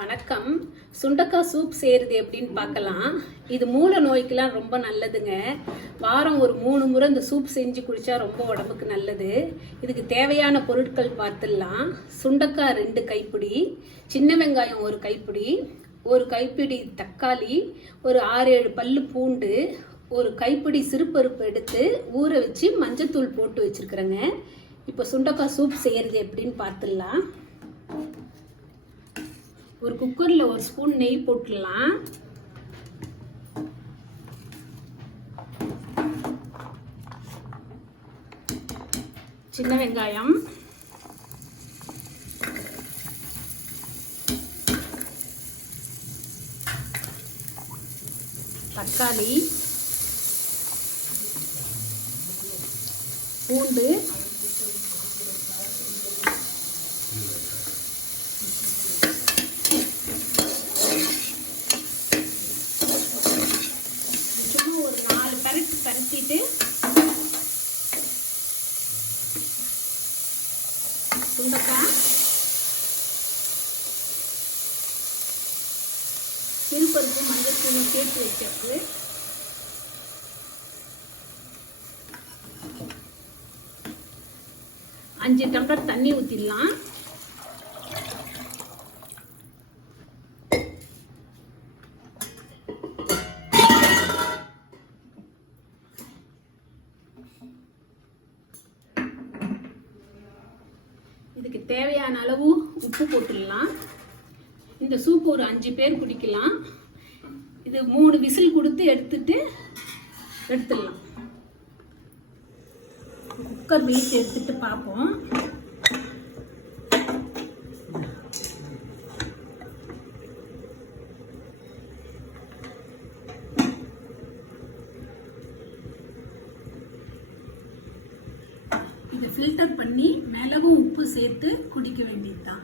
வணக்கம். சுண்டக்காய் சூப் செய்கிறது எப்படின்னு பார்க்கலாம். இது மூல நோய்க்கெலாம் ரொம்ப நல்லதுங்க. வாரம் ஒரு 3 முறை இந்த சூப் செஞ்சு குடித்தா ரொம்ப உடம்புக்கு நல்லது. இதுக்கு தேவையான பொருட்கள் பார்த்துடலாம். சுண்டக்காய் 2 கைப்பிடி, சின்ன வெங்காயம் 1 கைப்பிடி, 1 கைப்பிடி தக்காளி, ஒரு 6-7 பல்லு பூண்டு, 1 கைப்பிடி சிறுபருப்பு எடுத்து ஊற வச்சு மஞ்சத்தூள் போட்டு வச்சுருக்குறேங்க. இப்போ சுண்டக்காய் சூப் செய்கிறது எப்படின்னு பார்த்துடலாம். ஒரு குக்கரில் 1 ஸ்பூன் நெய் போட்டுடலாம். சின்ன வெங்காயம், தக்காளி, பூண்டு, கரைச்சிட்டு சுண்டக்காய், சிறுபருப்பு, மஞ்சள் சேர்த்து வச்சிருக்கு. அஞ்சு டம்ளர் தண்ணி ஊற்றிடலாம். இதுக்கு தேவையான அளவு உப்பு போட்டுடலாம். இந்த சூப் ஒரு 5 பேர் குடிக்கலாம். இது 3 விசில் கொடுத்து எடுத்துடலாம். குக்கர் வீசி எடுத்துட்டு பார்ப்போம். இது ஃபில்டர் பண்ணி மிளகும் உப்பு சேர்த்து குடிக்க வேண்டியதுதான்.